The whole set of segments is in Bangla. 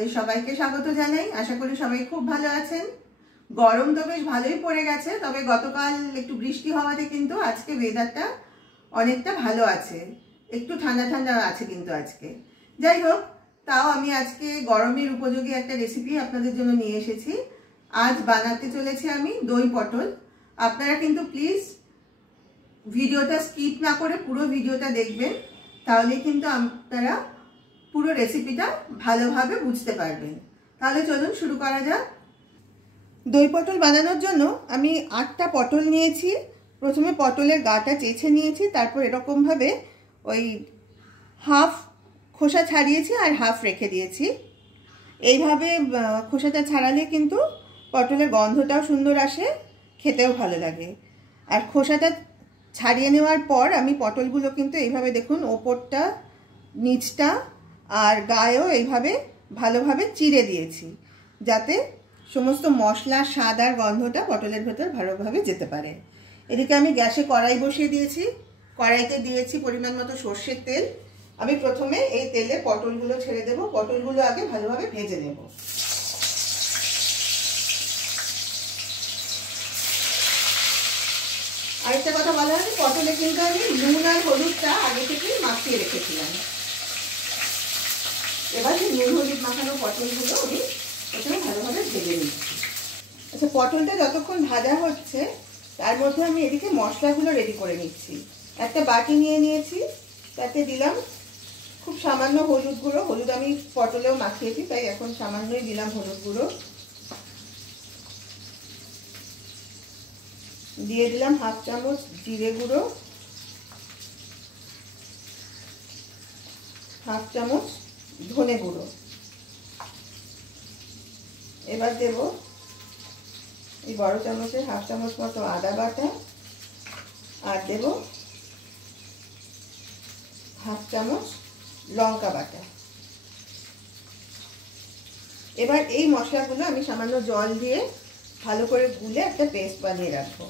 আপনাদের সবাইকে স্বাগত জানাই। আশা করি সবাই খুব ভালো আছেন। গরম তো বেশ ভালোই পড়ে গেছে, তবে গতকাল একটু বৃষ্টি হওয়াতে কিন্তু আজকে ওয়েদারটা অনেকটা ভালো আছে, একটু ঠান্ডা ঠান্ডা আছে কিন্তু আজকে। যাই হোক, তাও আমি আজকে গরমের উপযোগী একটা রেসিপি আপনাদের জন্য নিয়ে এসেছি। আজ বানাতে চলেছি আমি দই পটল। আপনারা কিন্তু প্লিজ ভিডিওটা স্কিপ না করে পুরো ভিডিওটা দেখবেন, তাহলে কিন্তু আপনারা পুরো রেসিপিটা ভালোভাবে বুঝতে পারবেন। তাহলে চলুন শুরু করা যাক। দই পটল বানানোর জন্য আমি 8টা পটল নিয়েছি। প্রথমে পটলের গাটা চেঁচে নিয়েছি, তারপর এরকমভাবে ওই হাফ খোসা ছাড়িয়েছি আর হাফ রেখে দিয়েছি। এইভাবে খোসাটা ছাড়ালে কিন্তু পটলের গন্ধটাও সুন্দর আসে, খেতেও ভালো লাগে। আর খোসাটা ছাড়িয়ে নেওয়ার পর আমি পটলগুলো কিন্তু এইভাবে দেখুন, ওপরটা নিচটা আর গায়েও এইভাবে ভালোভাবে চিড়ে দিয়েছি, যাতে সমস্ত মশলা স্বাদ আর গন্ধটা পটলের ভেতর ভালোভাবে যেতে পারে। এদিকে আমি গ্যাসে কড়াই বসিয়ে দিয়েছি। কড়াইতে দিয়েছি পরিমাণ মতো সর্ষের তেল। আমি প্রথমে এই তেলে পটলগুলো ছেড়ে দেব। পটলগুলো আগে ভালোভাবে ভেজে নেব। আরেকটা কথা বলা হয়, পটলে কিন্তু আমি নুন আর হলুদটা আগে থেকে মাখিয়ে রেখেছিলাম। এবার যে নুন হলুদ মাখানো পটলগুলো আমি প্রথমে ভালোভাবে ভেজে নিচ্ছি। আচ্ছা, পটলটা যতক্ষণ ভাজা হচ্ছে তার মধ্যে আমি এদিকে মশলাগুলো রেডি করে নিচ্ছি। একটা বাটি নিয়ে নিয়েছি, তাতে দিলাম খুব সামান্য হলুদ গুঁড়ো। হলুদ আমি পটলেও মাখিয়েছি, তাই এখন সামান্যই দিলাম হলুদ গুঁড়ো। দিয়ে দিলাম হাফ চামচ জিরে গুঁড়ো, হাফ চামচ ধনে গুঁড়ো। এবার দেব এই বড় চামচের হাফ চামচ মতো আদা বাটা, আর দেব হাফ চামচ লঙ্কা বাটা। এবার এই মশলাগুলো আমি সামান্য জল দিয়ে ভালো করে গুলে একটা পেস্ট বানিয়ে রাখবো।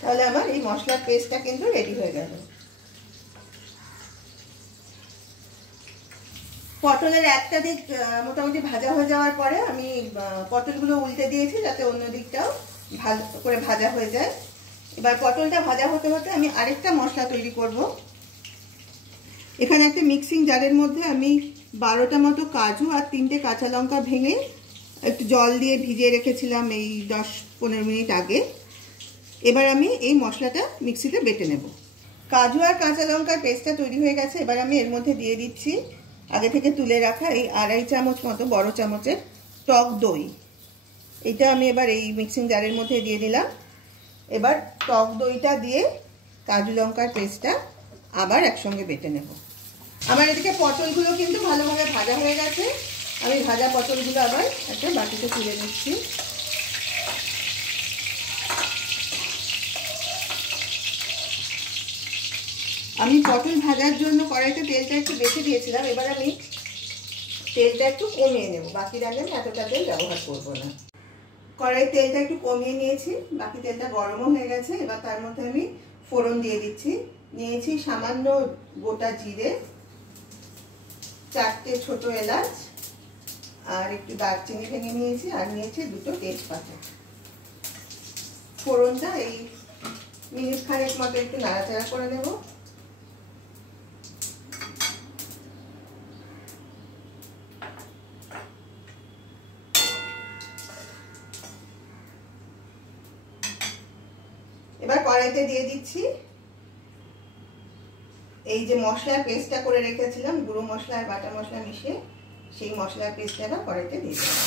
তাহলে আমার এই মশলার পেস্টটা কিন্তু রেডি হয়ে গেল। পটলের একটা দিক মোটামুটি ভাজা হয়ে যাওয়ার পরে আমি পটলগুলো উল্টে দিয়েছি, যাতে অন্য দিকটাও ভালো করে ভাজা হয়ে যায়। এবার পটলটা ভাজা হতে হতে আমি আরেকটা মশলা তৈরি করব। এখানে একটা মিক্সিং জারের মধ্যে আমি 12টা মতো কাজু আর 3টে কাঁচা লঙ্কা ভেঙে একটু জল দিয়ে ভিজিয়ে রেখেছিলাম এই 10-15 মিনিট আগে। এবার আমি এই মশলাটা মিক্সিতে বেটে নেব। কাজু আর কাঁচা লঙ্কার পেস্টটা তৈরি হয়ে গেছে। এবার আমি এর মধ্যে দিয়ে দিচ্ছি আগে থেকে তুলে রাখা এই 2.5 চামচ মতো বড় চামচের টক দই। এটা আমি এবার এই মিক্সিং জারের মধ্যে দিয়ে দিলাম। এবার টক দইটা দিয়ে কাজু লঙ্কার পেস্টটা আবার একসঙ্গে বেটে নেব। আমার এদিকে পটলগুলো কিন্তু ভালোভাবে ভাজা হয়ে গেছে। আমি ভাজা পটলগুলো আবার একটা বাটিতে তুলে নিচ্ছি। আমি পটল ভাজার জন্য কড়াইতে তেলটা একটু বেশি দিয়েছিলাম। এবার আমি তেলটা একটু কমিয়ে নেব, বাকি রান্নায় আমি এতটা তেল ব্যবহার করব না। কড়াইয়ের তেলটা একটু কমিয়ে নিয়েছি, বাকি তেলটা গরমও হয়ে গেছে। এবার তার মধ্যে আমি ফোড়ন দিয়ে দিচ্ছি। নিয়েছি সামান্য গোটা জিরে, 4টে ছোট এলাচ, আর একটু দারচিনি ভেঙে নিয়েছি, আর নিয়েছি 2টো তেজপাতা। ফোড়নটা এই মিনিট খানেক মতো একটু নাড়াচাড়া করে নেব। এবার কড়াইতে দিয়ে দিচ্ছি এই যে মশলার পেস্টটা করে রেখেছিলাম, গুঁড়ো মশলা আর বাটা মশলা মিশিয়ে, সেই মশলার পেস্টটা এবার কড়াইতে দিয়ে দিলাম।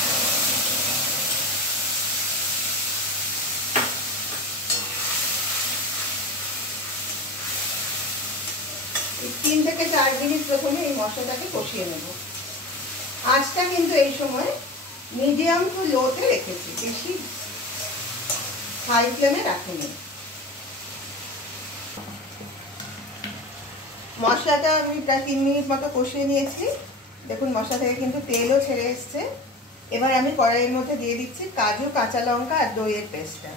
3 থেকে 4 মিনিট প্রথমে এই মশলাটাকে কষিয়ে নেব। আঁচটা কিন্তু এই সময় মিডিয়াম টু লোতে রেখেছি, বেশি হাই ফ্লেমে রাখিনি। মশলাটা আমি প্রায় 3 মিনিট মতো কষিয়ে নিয়েছি। দেখুন মশলা থেকে কিন্তু তেলও ছেড়ে এসছে। এবার আমি কড়াইয়ের মধ্যে দিয়ে দিচ্ছি কাজু, কাঁচা লঙ্কা আর দইয়ের পেস্টটা।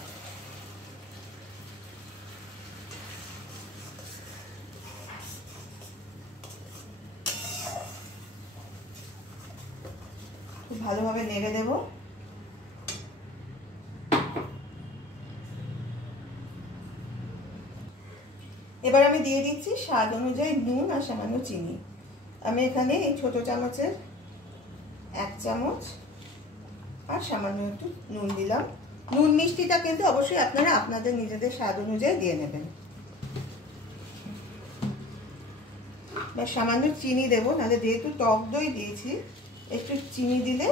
খুব ভালোভাবে নেড়ে দেব। এবার আমি দিয়ে দিচ্ছি স্বাদ অনুযায়ী নুন আর সামান্য চিনি। আমি এখানে এই ছোট চামচের 1 চামচ আর সামান্য একটু নুন দিলাম। নুন মিষ্টিটা কিন্তু অবশ্যই আপনারা আপনাদের নিজেদের স্বাদ অনুযায়ী দিয়ে নেবেন। বা সামান্য চিনি দেবো, নাহলে যেহেতু টক দই দিয়েছি একটু চিনি দিলে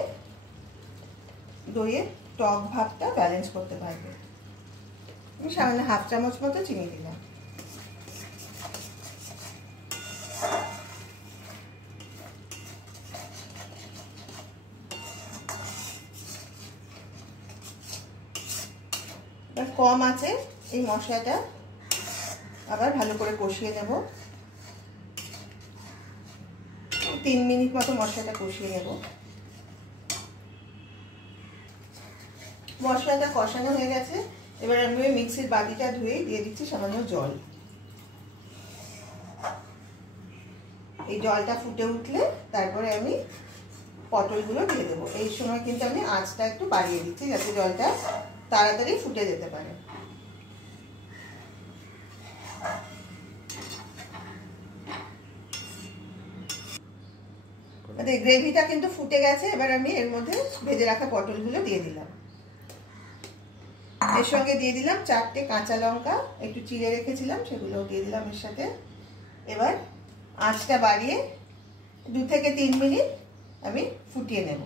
দইয়ের টক ভাবটা ব্যালেন্স করতে পারবে। আমি সামান্য 1/2 চামচ মতো চিনি দিলাম। কম আছে এই মশলাটা আবার ভালো করে কষিয়ে নেব। 3 মিনিট মতো মশলাটা কষিয়ে নেব। মশলাটা কষানো হয়ে গেছে। এবার আমি ওই মিক্সির বাটিটা ধুয়ে দিয়ে দিচ্ছি সামান্য জল। এই জলটা ফুটে উঠলে তারপরে আমি পটলগুলো দিয়ে দেবো। এই সময় কিন্তু আমি আঁচটা একটু বাড়িয়ে দিচ্ছি যাতে জলটা তাড়াতাড়ি ফুটে যেতে পারে। গ্রেভিটা কিন্তু ফুটে গেছে। এবার আমি এর মধ্যে ভেজে রাখা পটলগুলো দিয়ে দিলাম। এর সঙ্গে দিয়ে দিলাম 4টে কাঁচা লঙ্কা একটু চিড়ে রেখেছিলাম, সেগুলো দিয়ে দিলাম এর সাথে। এবার আঁচটা বাড়িয়ে 2 থেকে 3 মিনিট আমি ফুটিয়ে নেব।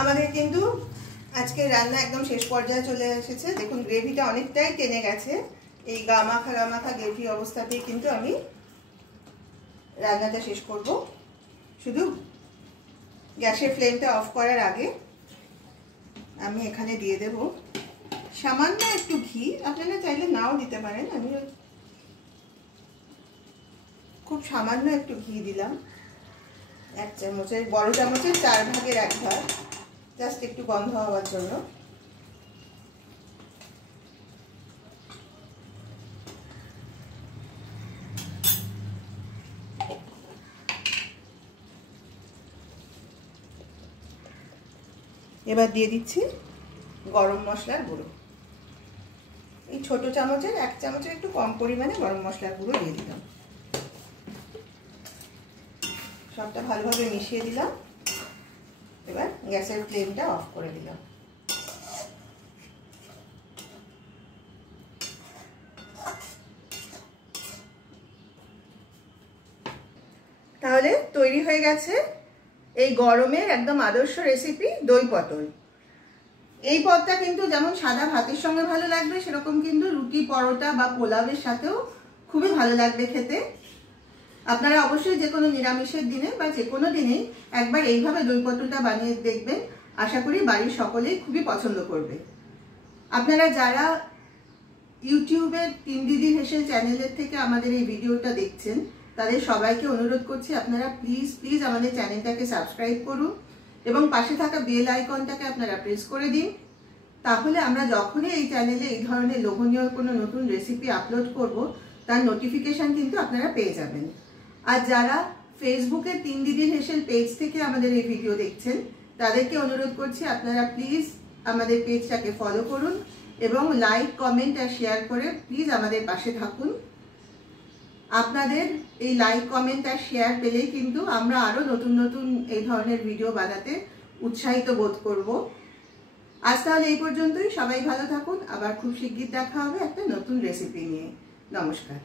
আমাদের কিন্তু আজকে রান্না একদম শেষ পর্যায়ে চলে এসেছে। দেখুন গ্রেভিটা অনেকটাই টেনে গেছে। এই গামাখা গামাখা গ্রেভি অবস্থাতেই কিন্তু আমি রান্নাটা শেষ করব। শুধু গ্যাসের ফ্লেমটা অফ করার আগে আমি এখানে দিয়ে দেব সামান্য একটু ঘি। আপনারা চাইলে নাও দিতে পারেন। আমি খুব সামান্য একটু ঘি দিলাম, 1 চামচের, বড় চামচের 4 ভাগের 1 ভাগ, জাস্ট একটু গন্ধ হওয়ার জন্য। এবার দিয়ে দিচ্ছি গরম মশলার গুঁড়ো। এই ছোট চামচের 1 চামচের একটু কম পরিমাণে গরম মশলার গুঁড়ো দিয়ে দিলাম। সবটা ভালোভাবে মিশিয়ে দিলাম। এবার গ্যাসের ফ্লেমটা অফ করে দিলাম। তাহলে তৈরি হয়ে গেছে এই গরমের একদম আদর্শ রেসিপি দই পটল। এই পদটা কিন্তু যেমন সাদা ভাতের সঙ্গে ভালো লাগবে, সেরকম কিন্তু রুটি, পরোটা বা পোলাওয়ের সাথেও খুবই ভালো লাগবে খেতে। আপনারা অবশ্যই যে কোনো নিরামিষের দিনে বা যে কোনো দিনেই একবার এইভাবে দই পটলটা বানিয়ে দেখবেন। আশা করি বাড়ির সকলেই খুবই পছন্দ করবে। আপনারা যারা ইউটিউবের 3 দিদি হেসেল চ্যানেলের থেকে আমাদের এই ভিডিওটা দেখছেন, তাদের সবাইকে অনুরোধ করছি আপনারা প্লিজ আমাদের চ্যানেলটাকে সাবস্ক্রাইব করুন এবং পাশে থাকা বেল আইকনটাকে আপনারা প্রেস করে দিন। তাহলে আমরা যখনই এই চ্যানেলে এই ধরনের লোভনীয় কোনো নতুন রেসিপি আপলোড করব, তার নোটিফিকেশন কিন্তু আপনারা পেয়ে যাবেন। আর যারা ফেসবুকের 3 দিদি হেসেল পেজ থেকে আমাদের এই ভিডিও দেখছেন, তাদেরকে অনুরোধ করছি আপনারা প্লিজ আমাদের পেজটাকে ফলো করুন এবং লাইক, কমেন্ট আর শেয়ার করে প্লিজ আমাদের পাশে থাকুন। আপনাদের এই লাইক, কমেন্ট আর শেয়ার পেলেই কিন্তু আমরা আরো নতুন নতুন এই ধরনের ভিডিও বানাতে উৎসাহিত বোধ করব। আজ তাহলে এই পর্যন্তই। সবাই ভালো থাকুন। আবার খুব শিগগির দেখা হবে একটা নতুন রেসিপি নিয়ে। নমস্কার।